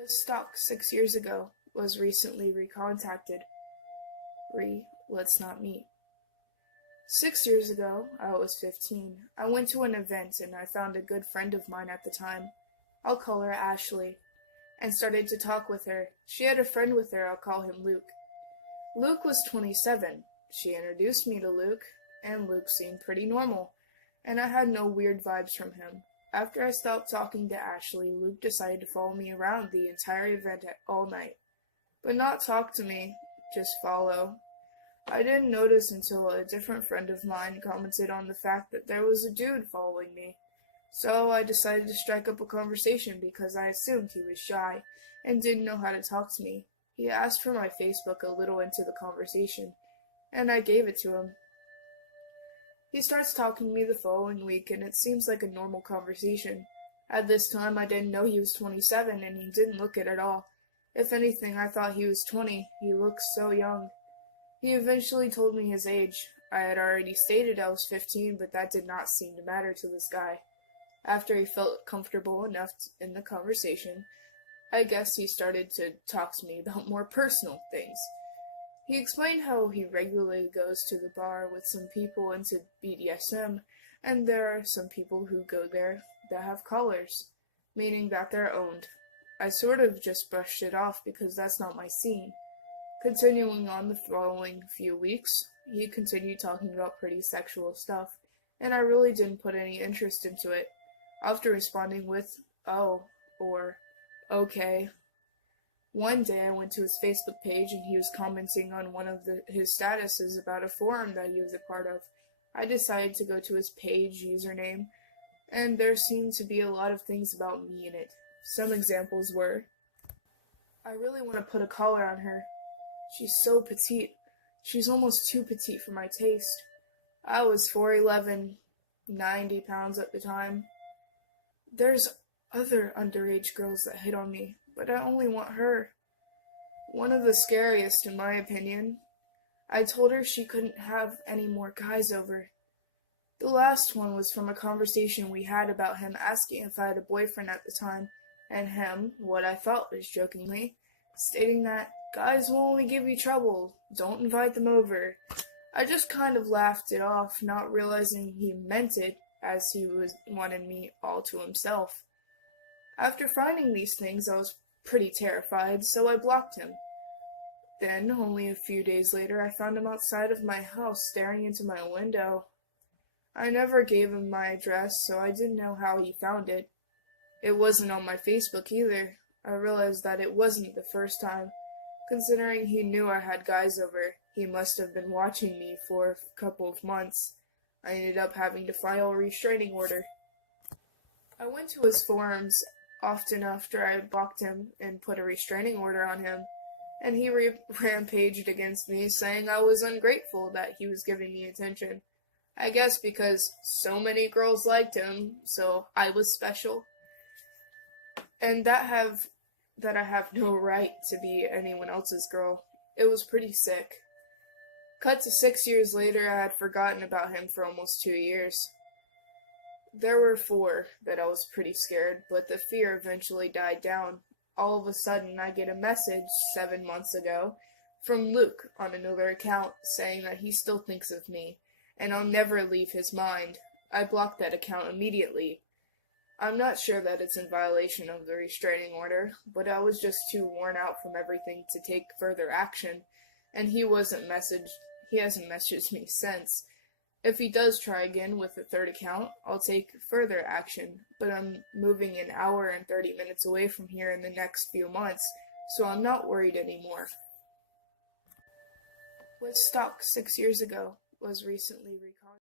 Was stalked 6 years ago, was recently recontacted. Let's not meet. 6 years ago, I was 15. I went to an event and I found a good friend of mine at the time. I'll call her Ashley, and started to talk with her. She had a friend with her, I'll call him Luke. Luke was 27. She introduced me to Luke, and Luke seemed pretty normal, and I had no weird vibes from him. After I stopped talking to Ashley, Luke decided to follow me around the entire event all night. But not talk to me, just follow. I didn't notice until a different friend of mine commented on the fact that there was a dude following me. So I decided to strike up a conversation because I assumed he was shy and didn't know how to talk to me. He asked for my Facebook a little into the conversation, and I gave it to him. He starts talking to me the following week, and it seems like a normal conversation. At this time, I didn't know he was 27, and he didn't look it at all. If anything, I thought he was 20. He looked so young. He eventually told me his age. I had already stated I was 15, but that did not seem to matter to this guy. After he felt comfortable enough in the conversation, I guess he started to talk to me about more personal things. He explained how he regularly goes to the bar with some people into BDSM, and there are some people who go there that have collars, meaning that they're owned. I sort of just brushed it off because that's not my scene. Continuing on the following few weeks, he continued talking about pretty sexual stuff, and I really didn't put any interest into it. After responding with, "Oh," or "Okay." One day I went to his Facebook page and he was commenting on one of his statuses about a forum that he was a part of. I decided to go to his page username, and there seemed to be a lot of things about me in it. Some examples were, "I really want to put a collar on her. She's so petite. She's almost too petite for my taste." I was 4'11", 90 pounds at the time. "There's other underage girls that hit on me, but I only want her." One of the scariest, in my opinion. I told her she couldn't have any more guys over. The last one was from a conversation we had about him asking if I had a boyfriend at the time, and him, what I thought was jokingly, stating that guys will only give you trouble, don't invite them over. I just kind of laughed it off, not realizing he meant it, as he wanted me all to himself. After finding these things, I was pretty terrified, so I blocked him. Then, only a few days later, I found him outside of my house staring into my window. I never gave him my address, so I didn't know how he found it. It wasn't on my Facebook either. I realized that it wasn't the first time. Considering he knew I had guys over, he must have been watching me for a couple of months. I ended up having to file a restraining order. I went to his forums often after I blocked him and put a restraining order on him, and he rampaged against me, saying I was ungrateful that he was giving me attention. I guess because so many girls liked him, so I was special. And that I have no right to be anyone else's girl. It was pretty sick. Cut to 6 years later, I had forgotten about him for almost 2 years. There were 4 that I was pretty scared, but the fear eventually died down. All of a sudden, I get a message 7 months ago from Luke on another account saying that he still thinks of me, and I'll never leave his mind. I blocked that account immediately. I'm not sure that it's in violation of the restraining order, but I was just too worn out from everything to take further action, and he hasn't messaged me since. If he does try again with the 3rd account, I'll take further action, but I'm moving an hour and 30 minutes away from here in the next few months, so I'm not worried anymore. Was stalked 6 years ago, was recently recontacted.